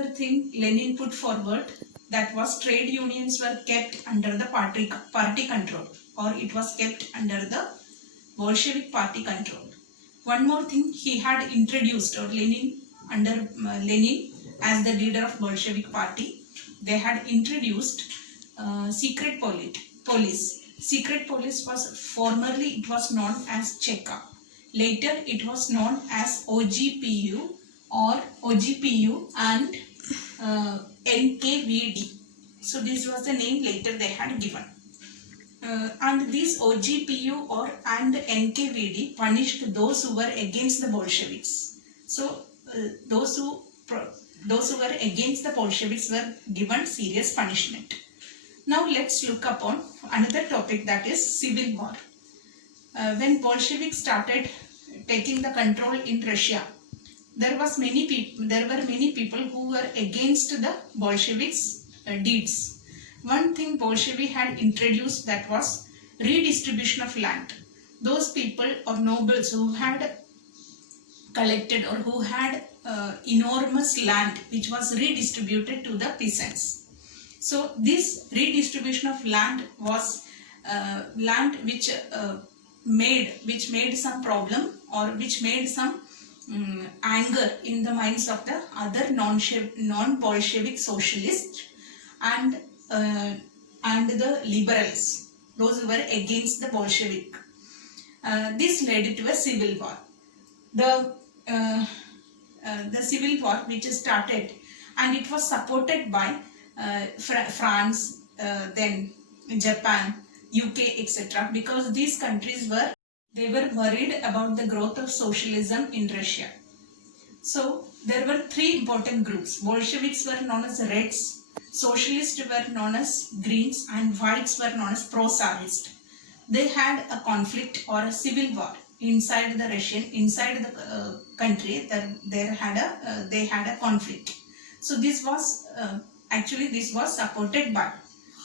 another thing Lenin put forward, that was trade unions were kept under the party control, or it was kept under the Bolshevik party control. One more thing he had introduced, or Lenin, under Lenin as the leader of Bolshevik party, they had introduced secret police. Secret police was formerly it was known as Cheka. Later it was known as OGPU and NKVD. So this was the name later they had given. And these OGPU and NKVD punished those who were against the Bolsheviks. So those who were against the Bolsheviks were given serious punishment. Now let's look upon another topic, that is civil war. When Bolsheviks started taking the control in Russia, there were many people who were against the Bolsheviks' deeds. One thing Bolshevik had introduced, that was redistribution of land. Those people or nobles who had collected or who had enormous land which was redistributed to the peasants. So this redistribution of land was land which made some problem, or which made some anger in the minds of the other non-Bolshevik socialists and the liberals, those who were against the Bolshevik. This led to a civil war. The civil war which started, and it was supported by France, then Japan, UK, etc. because these countries were worried about the growth of socialism in Russia. So there were three important groups. Bolsheviks were known as Reds, Socialists were known as Greens, and Whites were known as pro-Tsarist. They had a conflict or a civil war inside the country. They had a conflict. So this was this was supported by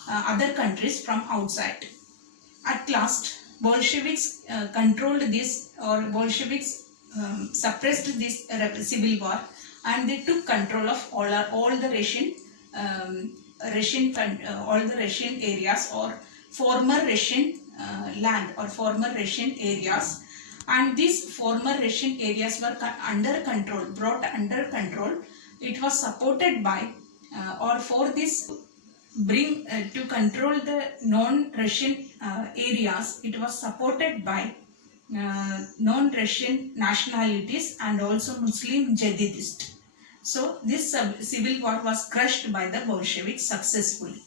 other countries from outside. At last, Bolsheviks controlled this, or Bolsheviks suppressed this civil war, and they took control of all the Russian areas, or former Russian land, or former Russian areas. And these former Russian areas were brought under control. It was supported by, or for this to control the non-Russian areas, it was supported by non-Russian nationalities and also Muslim Jadidists. So this civil war was crushed by the Bolsheviks successfully.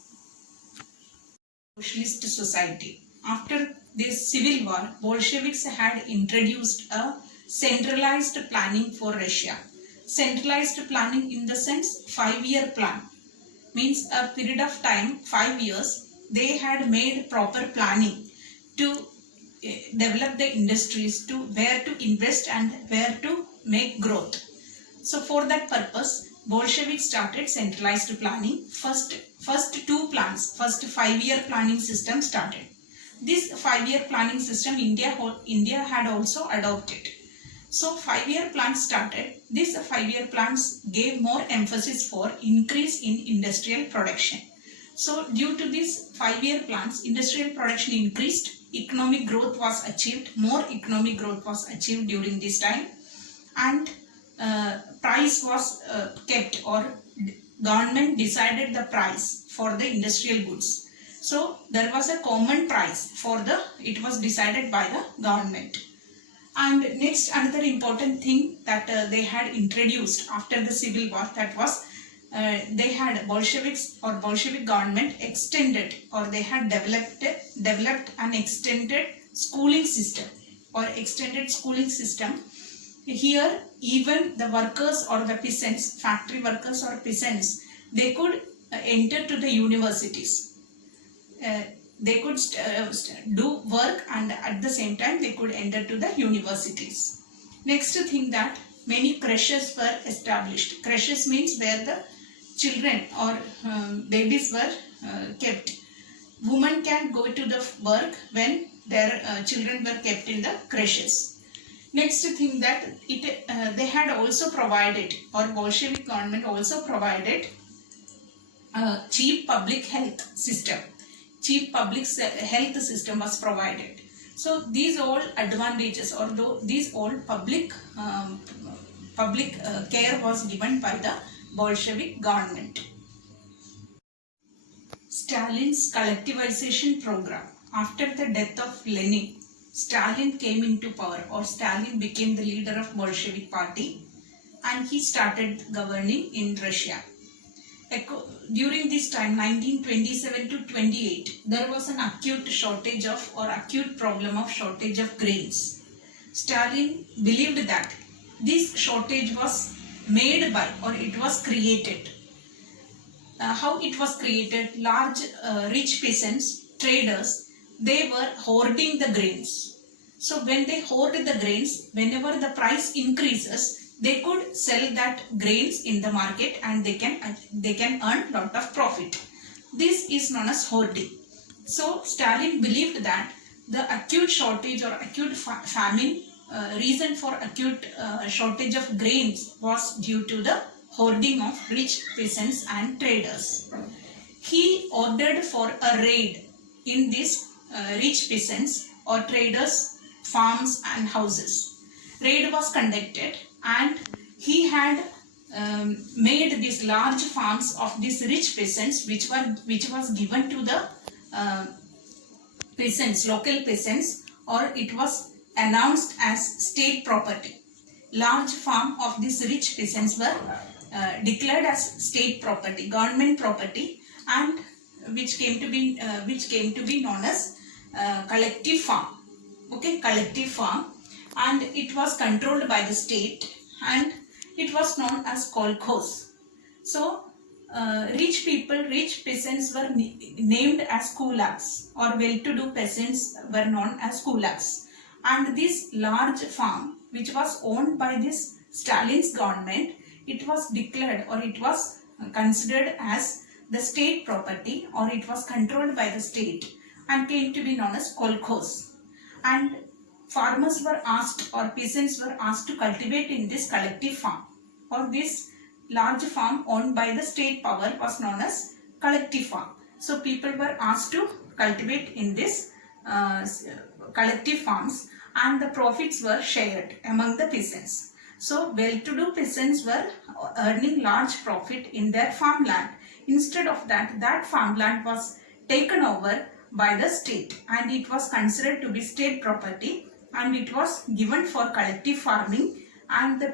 Socialist society. After this civil war, Bolsheviks had introduced a centralized planning for Russia. Centralized planning in the sense 5-year plan. Means a period of time, 5 years, they had made proper planning to develop the industries, to where to invest and where to make growth. So for that purpose, Bolsheviks started centralized planning. First 5-year planning system started. This 5-year planning system India had also adopted. So 5-year plans started. These 5-year plans gave more emphasis for increase in industrial production. So due to these 5-year plans, industrial production increased, economic growth was achieved, more economic growth was achieved during this time, and price was kept, or government decided the price for the industrial goods. So there was a common price it was decided by the government. And next, another important thing that they had introduced after the civil war, that was they had Bolsheviks or Bolshevik government extended, or they had developed an extended schooling system, Here even the workers or the peasants, factory workers or peasants, they could enter to the universities. They could do work, and at the same time they could enter to the universities. Next thing, that many creches were established. Creches means where the children or babies were kept. Women can go to the work when their children were kept in the creches. Next thing that they had also provided, or Bolshevik government also provided cheap public health system. Cheap public health system was provided. So these all advantages, or these all public care was given by the Bolshevik government. Stalin's collectivization program. After the death of Lenin, Stalin came into power, or Stalin became the leader of Bolshevik party, and he started governing in Russia. During this time, 1927 to 28, there was an acute shortage of, or acute problem of shortage of grains. Stalin believed that this shortage was made by, or it was created. How it was created? Large rich peasants, traders, they were hoarding the grains. So when they hoard the grains, whenever the price increases, they could sell that grains in the market, and they can earn lot of profit. This is known as hoarding. So Stalin believed that the acute shortage or acute famine, reason for acute shortage of grains was due to the hoarding of rich peasants and traders. He ordered for a raid in these rich peasants or traders' farms and houses. Raid was conducted, and he had made these large farms of these rich peasants, which was given to the peasants, local peasants, or it was announced as state property. Large farm of these rich peasants were declared as state property, government property, and which came to be known as collective farm. Okay, collective farm, and it was controlled by the state, and it was known as kolkhoz. So rich peasants were named as kulaks, or well-to-do peasants were known as kulaks. And this large farm, which was owned by this Stalin's government, it was declared, or it was considered as the state property, or it was controlled by the state, and came to be known as kolkhoz. And farmers were asked, or peasants were asked to cultivate in this collective farm, or this large farm owned by the state power was known as collective farm. So people were asked to cultivate in this collective farms, and the profits were shared among the peasants. So well-to-do peasants were earning large profit in their farmland. Instead of that, that farmland was taken over by the state, and it was considered to be state property, and it was given for collective farming, and all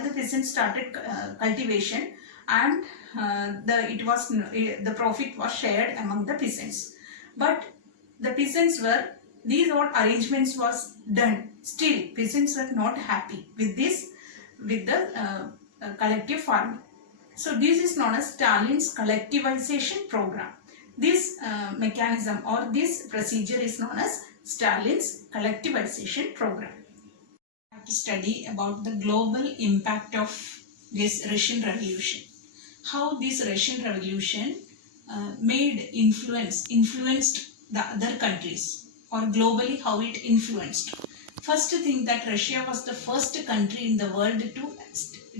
the peasants started cultivation, and the profit was shared among the peasants. But the peasants were, these all arrangements was done, still peasants were not happy with the collective farming. So this is known as Stalin's collectivization program. This mechanism, or this procedure, is known as Stalin's collectivization program. I have to study about the global impact of this Russian Revolution. How this Russian Revolution influenced the other countries, or globally how it influenced. First thing, that Russia was the first country in the world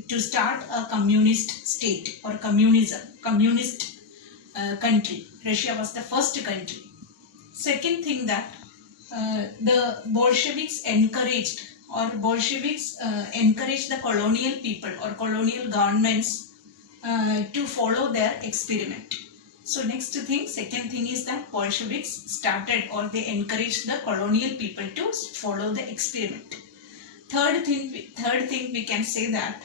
to start a communist state, or communist country. Russia was the first country. Second thing, that the Bolsheviks encouraged the colonial people or colonial governments to follow their experiment. So next thing, second thing is that Bolsheviks started, or they encouraged the colonial people to follow the experiment. Third thing we can say that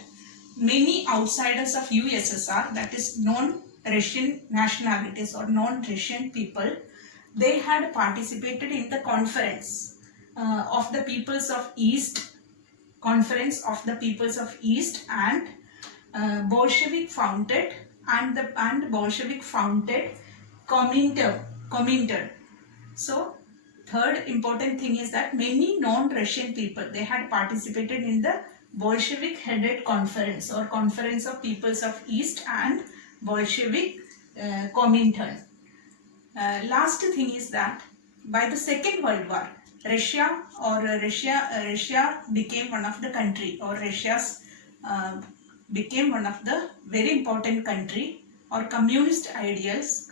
many outsiders of USSR, that is non-Russian nationalities or non-Russian people, they had participated in the conference of the Peoples of East, and Bolshevik founded Comintern. So third important thing is that many non-Russian people, they had participated in the Bolshevik headed conference, or Conference of Peoples of East and Bolshevik Comintern. Last thing is that by the Second World War, Russia became one of the country, or Russia's became one of the very important country, or communist ideas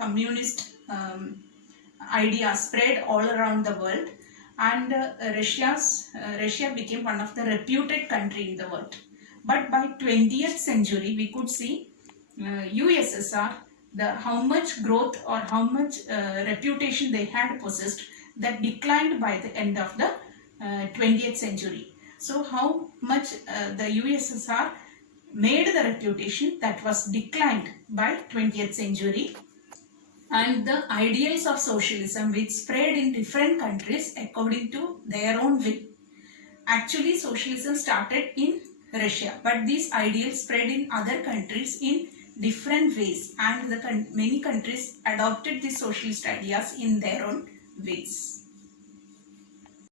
spread all around the world, and Russia became one of the reputed country in the world. But by 20th century, we could see USSR, how much growth or how much reputation they had possessed, that declined by the end of the 20th century. So how much the USSR made the reputation, that was declined by 20th century, and the ideals of socialism which spread in different countries according to their own will. Actually, socialism started in Russia, but these ideals spread in other countries in different ways, and many countries adopted these socialist ideas in their own ways.